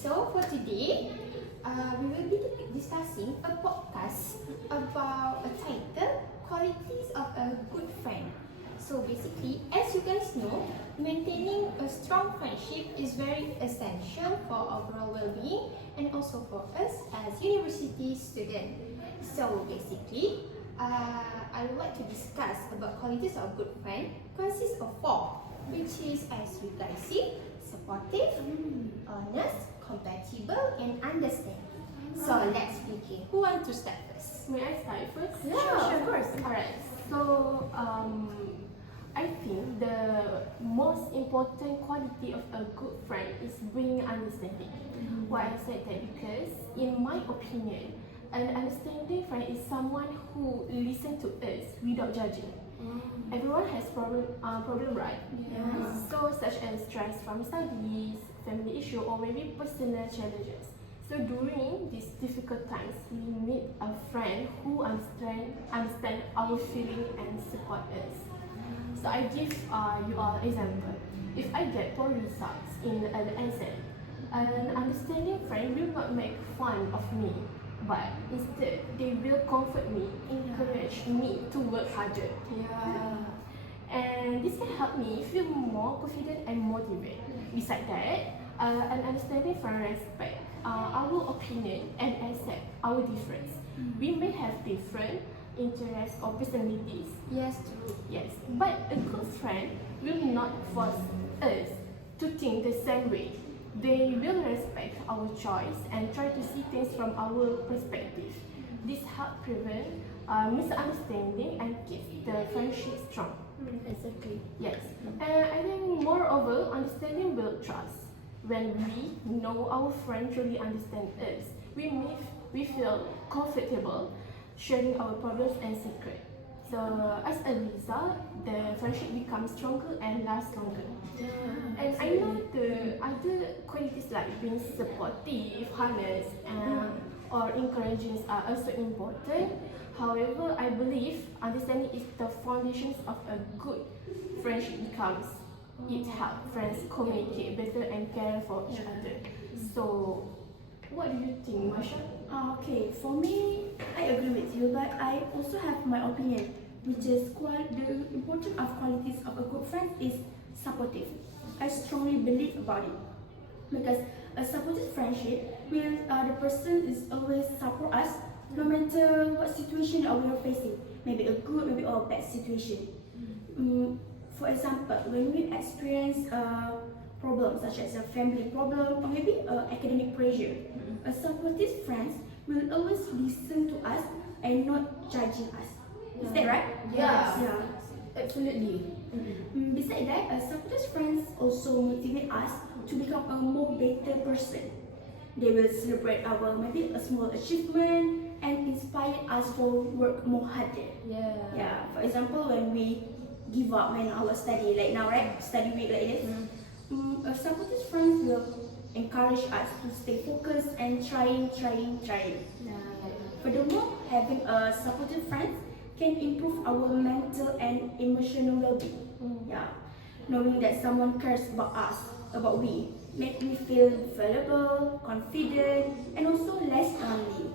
So for today, we will be discussing a podcast about a title, Qualities of a Good Friend. So basically, as you guys know, maintaining a strong friendship is very essential for overall well-being and also for us as university students. So basically, I would like to discuss about qualities of a good friend consists of four, which is, as you guys see, supportive, honest, compatible, and understanding. So let's begin. Who wants to start first? May I start first? Sure, of course. Alright, so I think the most important quality of a good friend is being understanding. Why I said that because in my opinion, an understanding friend is someone who listens to us without judging. Everyone has problem, right? Yes. So such as stress from studies, family issue, or maybe personal challenges. So during these difficult times, we need a friend who understand our feeling and support us. So I give you all example. If I get poor results in an exam, an understanding friend will not make fun of me, but instead they will comfort me, encourage me to work harder. And this can help me feel more confident and motivated. Besides that, an understanding friend respect our opinion and accept our difference. We may have different interests or personalities. Yes, true. Yes, but a good friend will not force us to think the same way. They will respect our choice and try to see things from our perspective. This helps prevent misunderstanding and keeps the friendship strong. Exactly. Yes, and I think moreover, understanding builds trust. When we know our friend truly understands us, we feel comfortable sharing our problems and secrets. So as a result, the friendship becomes stronger and lasts longer. And I know the other qualities like being supportive, honest, or encouraging are also important. However, I believe understanding is the foundation of a good friendship becomes. It helps friends communicate better and care for each other. So, what do you think, Masha? Okay, for me, I agree with you, but I also have my opinion, which is the importance of qualities of a good friend is supportive. I strongly believe about it because a supportive friendship will the person is always support us no matter what situation we are facing, maybe a good, maybe a bad situation. For example, when we experience problems such as a family problem or maybe academic pressure, a supportive friends will always listen to us and not judging us. Is that right? Yes. Yeah. Absolutely. Besides that, supportive friends also motivate us to become a more better person. They will celebrate our maybe a small achievement and inspire us for work more harder. Yeah. For example, when we give up when our study like now, right? Study week like this. A supportive friends will encourage us to stay focused and trying. Furthermore, having a supportive friends can improve our mental and emotional well-being. Yeah, knowing that someone cares about us, about we, make me feel valuable, confident, and also less lonely.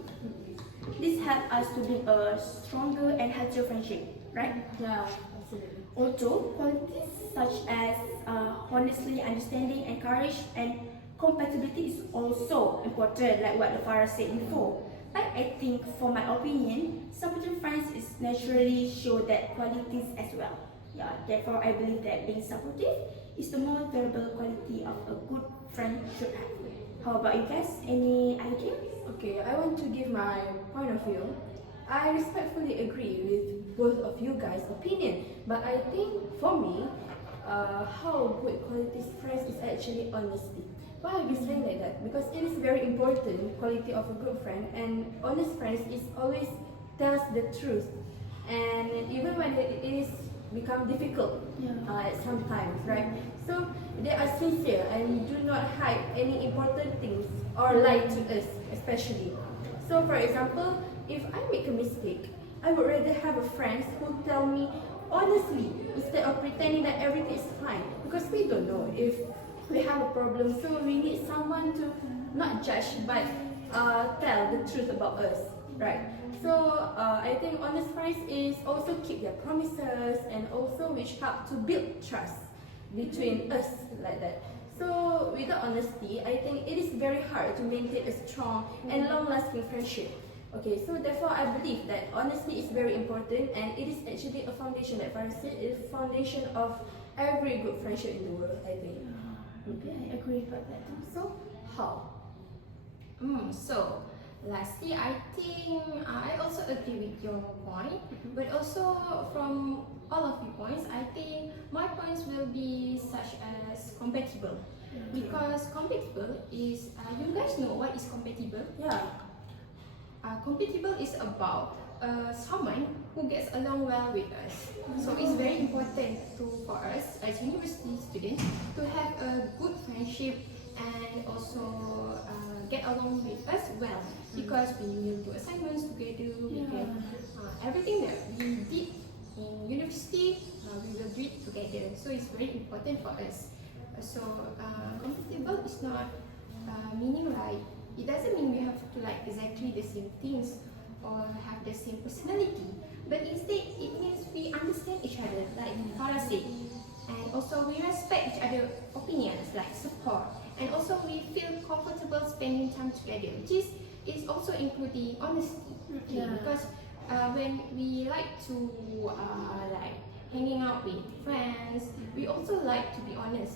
This helps us to build a stronger and healthier friendship, right? Yeah, absolutely. Also, qualities such as honestly understanding, and courage, and compatibility is also important, like what the Farah said before. But I think, for my opinion, supportive friends is naturally show that qualities as well. Yeah, therefore I believe that being supportive is the most valuable quality of a good friend should have. How about you guys? Any ideas? Okay, I want to give my point of view. I respectfully agree with both of you guys' opinion, but I think for me, how good qualities friends is actually honesty. Why are you saying like that? Because it is very important quality of a good friend, and honest friends is always tells the truth, and even when it is become difficult at some times, right? So they are sincere and do not hide any important things or lie to us, especially. So for example, if I make a mistake, I would rather have a friend who tell me honestly instead of pretending that everything is fine, because we don't know if we have a problem, so we need someone to not judge but tell the truth about us, right? So I think honest friends is also keep their promises and also which help to build trust between us like that. So without honesty, I think it is very hard to maintain a strong and long-lasting friendship. Okay, so therefore I believe that honesty is very important and it is actually a foundation, like Farah said, it is foundation of every good friendship in the world, I think. Okay, I agree about that. So how? So lastly, I think I also agree with your point, but also from all of your points, I think my points will be such as compatible. Because compatible is, you guys know what is compatible? Yeah. Compatible is about someone who gets along well with us. So it's very important for us as university students to have a good friendship and also get along with us well, because we will do assignments together, we can everything that we did in university, we will do it together. So it's very important for us. So compatible is not meaning like, it doesn't mean we have to like exactly the same things or have the same personality, but instead it means we understand each other, like Farah said, and also we respect each other's opinions, like support, and also we feel comfortable spending time together, which is also including honesty. Okay, because when we like to like hanging out with friends, we also like to be honest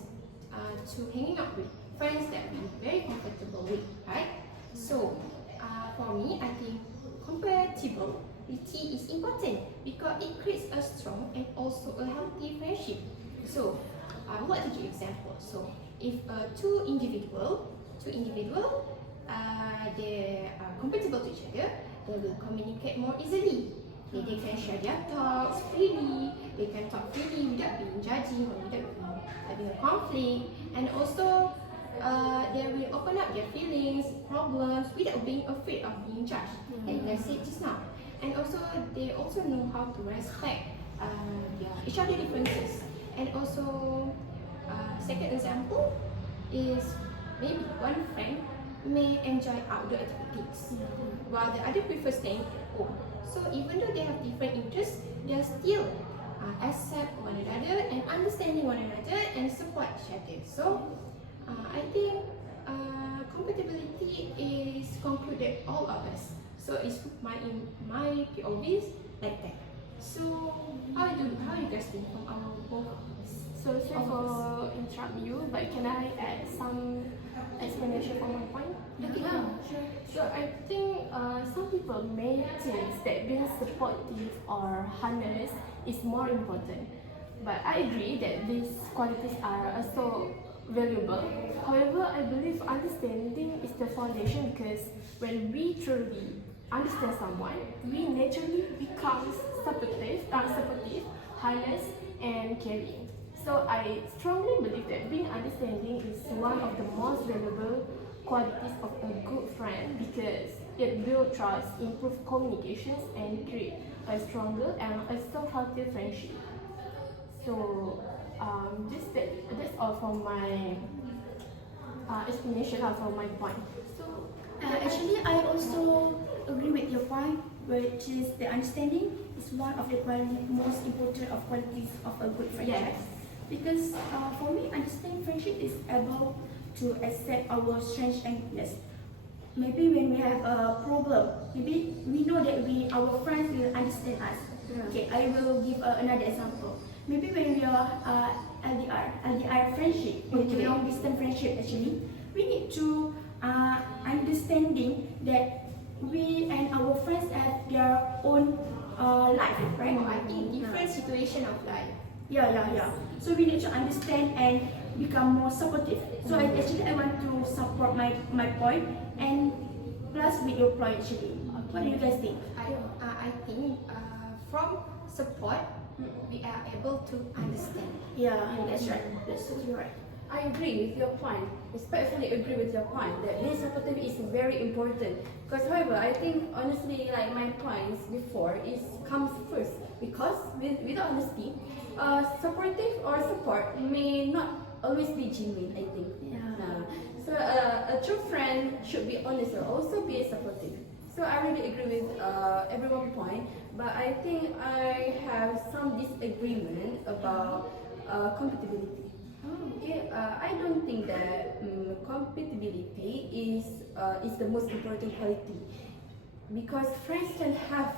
to hanging out with friends that we're very comfortable with, right? So for me, I think compatibility is important because it creates a strong and also a healthy friendship. So I would like to give example. So if two individual they are compatible to each other, they will communicate more easily. Okay, they can share their thoughts freely, they can talk freely without being judging or without having a conflict, and also they will open up their feelings, problems without being afraid of being judged, like I said just now. And also they also know how to respect each other differences. And also second example is maybe one friend may enjoy outdoor activities while the other prefers staying at home. So even though they have different interests, they still accept one another and understanding one another and support each other. So I think compatibility is concluded all of us. So it's my POVs like that. So how you guys think from our both of us? So sorry for interrupt you, but can I add some explanation for my point? Okay, sure. So I think some people may think that being supportive or honest is more important. But I agree that these qualities are also valuable. However, I believe understanding is the foundation, because when we truly understand someone, we naturally become supportive, honest, and caring. So I strongly believe that being understanding is one of the most valuable qualities of a good friend, because it builds trust, improves communications, and create a stronger and a still healthier friendship. So that's all for my explanation for my point. So Actually, I also agree with your point, which is the understanding is one of the most important of qualities of a good friendship. Yes. Because for me, understanding friendship is about to accept our strengths and weakness. Maybe when we have a problem, maybe we know that our friends will understand us. Okay, I will give another example. Maybe when we are LDR friendship, Okay. long distance friendship actually, we need to understanding that we and our friends have their own life, right? I think different situation of life. Yeah. So we need to understand and become more supportive. So I want to support my point and plus with your point actually. What do you guys think? I think from support we are able to understand. Yeah, that's right. That's totally right. I agree with your point. Respectfully agree with your point that being supportive is very important. Because however, I think honestly, like my points before comes first. Because without honesty, supportive or support may not always be genuine, I think. Yeah. So a true friend should be honest and also be supportive. So I really agree with everyone's point, but I think I have some disagreement about compatibility. Okay, I don't think that compatibility is the most important quality, because friends can have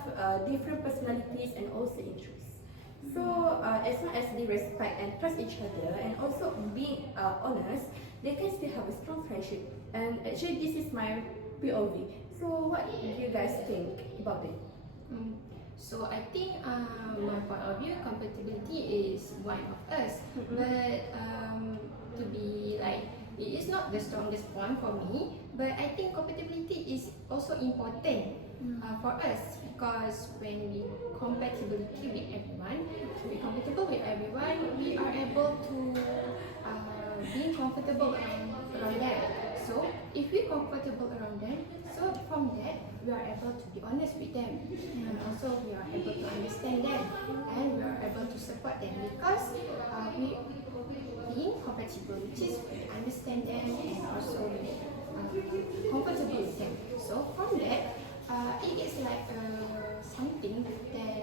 different personalities and also interests. So as long as they respect and trust each other and also being honest, they can still have a strong friendship. And actually, this is my POV. So what do you guys think about it? So I think my point of view, compatibility is one of us, but to be like, it is not the strongest point for me, but I think compatibility is also important for us, because when we compatibility with everyone, we compatible with everyone, we are able to being comfortable around them. So if we comfortable around them, so from that we are able to be honest with them, and also we are able to understand them, and we are able to support them, because we being compatible, which is we understand them and also comfortable with them. So from that, it is like something that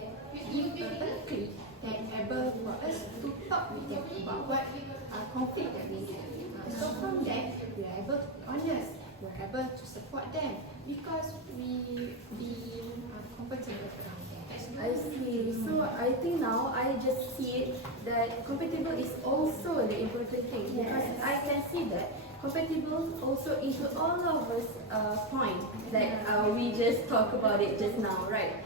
you automatically that able for us to talk with them about what conflict that we have. So from that, we are able to be honest, we are able to support them, because we being comfortable around them. I see. So I think now I just see it that compatible is also the important thing, because I can see that compatible also include all of us point that we just talk about it just now, right?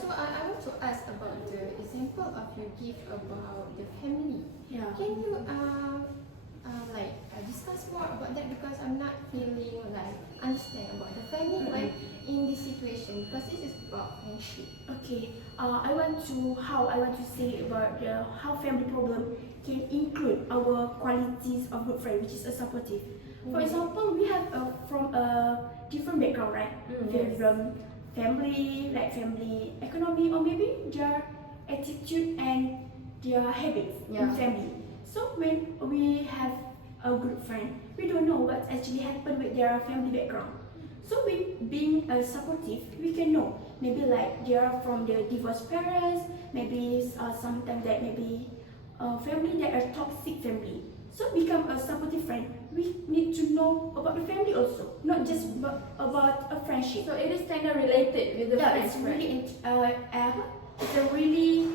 So I want to ask about the example of you give about the family. Yeah. Can you discuss more about that, because I'm not feeling like understand about the family when in this situation, because this is about friendship. Okay. I want to say about how family problem can include our qualities of good friend, which is a supportive. For example, we have from a different background, right? Yes. From family, like family economy, or maybe their attitude and their habits in family. So when we have a good friend, we don't know what actually happened with their family background. So with being supportive, we can know maybe like they are from the divorced parents, maybe sometimes that maybe family that are toxic family. So become a supportive friend, we need to know about the family also, not just about a friendship. So it is kind of related with the Yeah, friends, it's right? really it's a really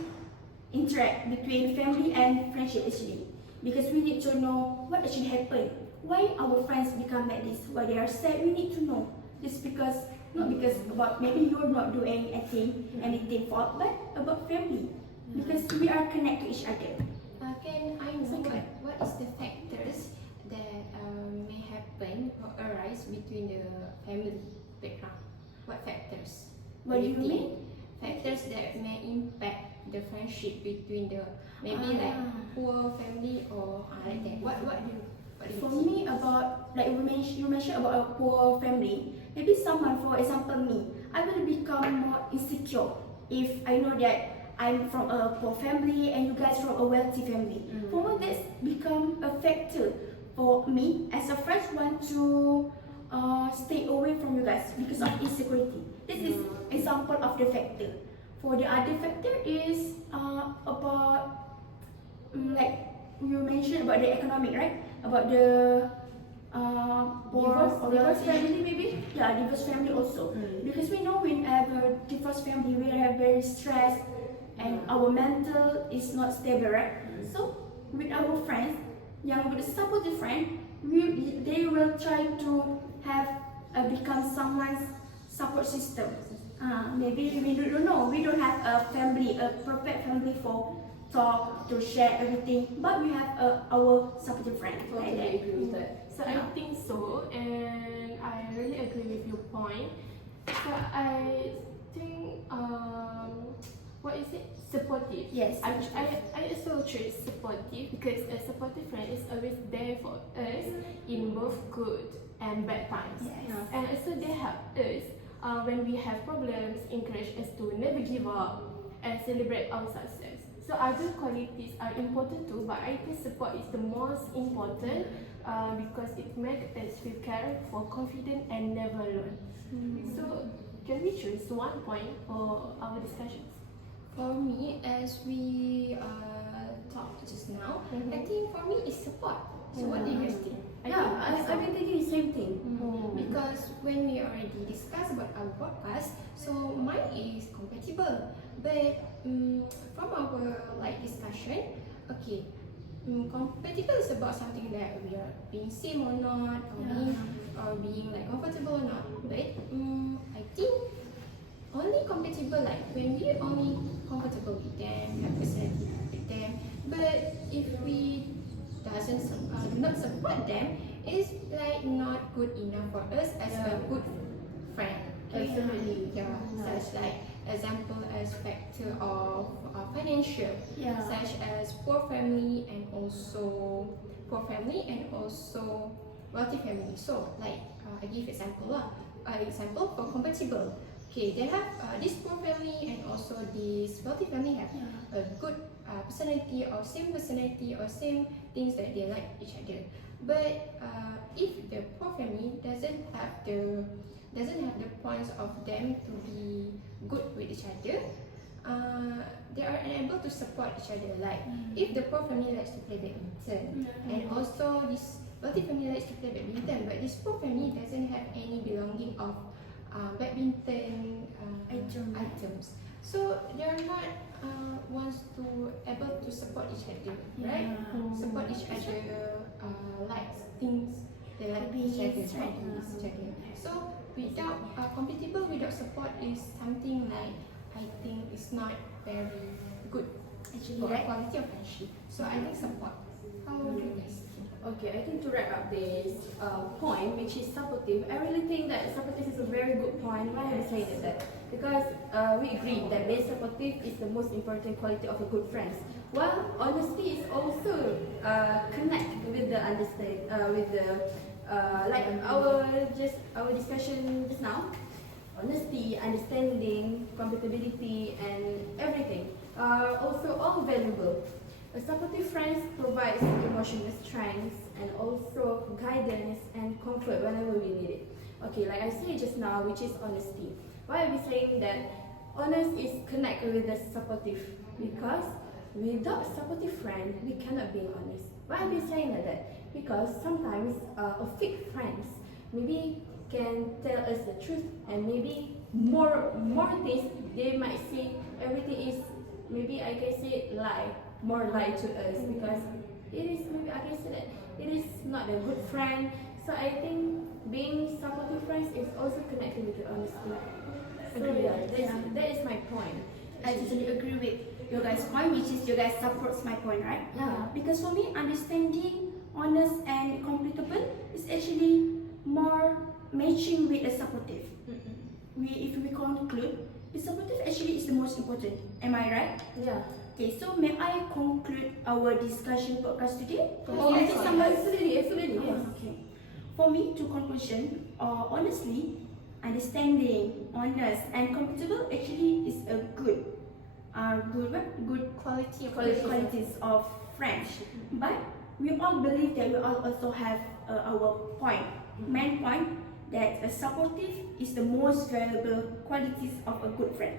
interact between family and friendship actually, because we need to know what actually happened, why our friends become like this, why they are sad. We need to know this, because not because about maybe you're not doing anything fault, but about family, because we are connected to each other. Can I know what is the factors that may happen or arise between the family background? What factors? What do you think? mean? Factors that may impact the friendship between the maybe like poor family or like that. What do you For think? me, about like you mentioned about a poor family. Maybe someone, for example me, I will become more insecure if I know that I'm from a poor family and you guys from a wealthy family. For me, that's become a factor for me as a friend want to stay away from you guys because of insecurity. This is example of the factor. For the other factor is about like you mentioned about the economic, right? About the poor or divorce wealthy family maybe? Yeah, divorced family also. Because we know whenever divorced family, we are very stressed and our mental is not stable, right? So with our friends, with a supportive friend, they will try to have become someone's support system. Maybe we don't know, we don't have a family, a perfect family for talk to share everything, but we have our supportive friend. Like Totally that. agree with that. So I think so, and I really agree with your point. So I think what is it? Supportive. Yes. I also choose supportive because a supportive friend is always there for us in both good and bad times. Yes. And also they help us when we have problems, encourage us to never give up and celebrate our success. So So other qualities are important too, but I think support is the most important because it makes us feel cared for, confident, and never alone. So can we choose one point for our discussions? For me, as we talked just now, I think for me it's support. So what do you guys think? I've been thinking the same thing. Because when we already discussed about our podcast, so mine is compatible. But from our discussion, okay, compatible is about something that we are being same or not, or being comfortable or not. But I think only compatible when we only comfortable with them, have personality with them. But if we do not support them, it's not good enough for us as a good friend. Absolutely. Yeah. Such example as factor of financial, such as poor family and also wealthy family. So I give example example for compatible. Okay, they have this poor family and also this wealthy family have a good personality or same things that they like each other. But if the poor family doesn't have the points of them to be good with each other, they are unable to support each other. If the poor family likes to play badminton, and also this wealthy family likes to play badminton, but this poor family doesn't have any belonging of badminton items. So they are not wants to able to support each other, right? Support each other likes things they like each other, right? Each other. So without compatible without support is something I think is not very good for quality of friendship. So I think support. How do you guys think? Okay, I think to wrap up this point, which is supportive, I really think that supportive is a very good point. Why am I saying that? Because we agree that being supportive is the most important quality of a good friend. While honesty is also connect with the understand, with the our discussion just now. Honesty, understanding, compatibility, and everything are also all valuable. A supportive friend provides emotional strength and also guidance and comfort whenever we need it. Okay, like I said just now, which is honesty. Why are we saying that honest is connected with the supportive? Because without supportive friend, we cannot be honest. Why are we saying like that? Because sometimes a fake friends maybe can tell us the truth and maybe more things they might say everything is maybe I can say more lie to us because it is maybe I can say that it is not a good friend. So I think being supportive friends is also connected with the honesty. So that is my point. I totally agree with your guys' point, which is you guys supports my point, right? Yeah. Because for me, understanding, honest, and compatible is actually more matching with a supportive. If we conclude, the supportive actually is the most important. Am I right? Yeah. Okay, so may I conclude our discussion podcast today? Absolutely, yes. Okay. For me, to conclusion, honestly, understanding, honest, and compatible actually is a good qualities of friendship. But we all believe that we all also have our main point, that a supportive is the most valuable qualities of a good friend.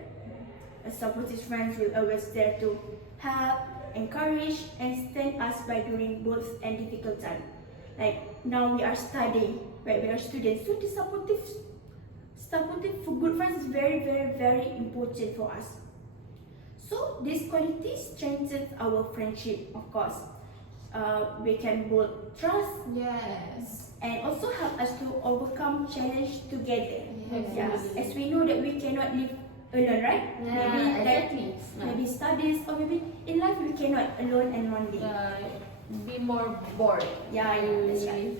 A supportive friend will always there to help, encourage, and stand us by during both and difficult time. Like now we are studying, right? We are students, so the supportive for good friends is very, very, very important for us. So these qualities strengthen our friendship, of course. We can build trust, Yes. and also help us to overcome challenge together. Yes. As we know that we cannot live alone, right? Maybe studies or maybe in life we cannot alone and one day. Be more bored. That's right.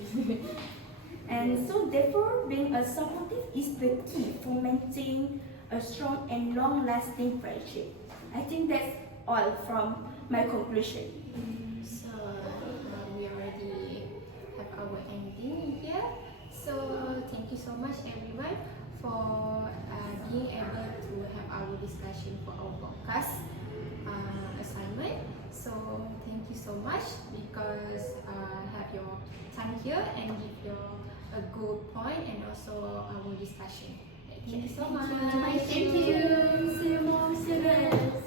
And so therefore being a supportive is the key for maintaining a strong and long-lasting friendship. I think that's all from my conclusion. So we already have our ending here. So thank you so much everyone for being able to have our discussion for our podcast assignment. have your time here and give your a good point and also our discussion. Thank you so much. Thank you. See you more students.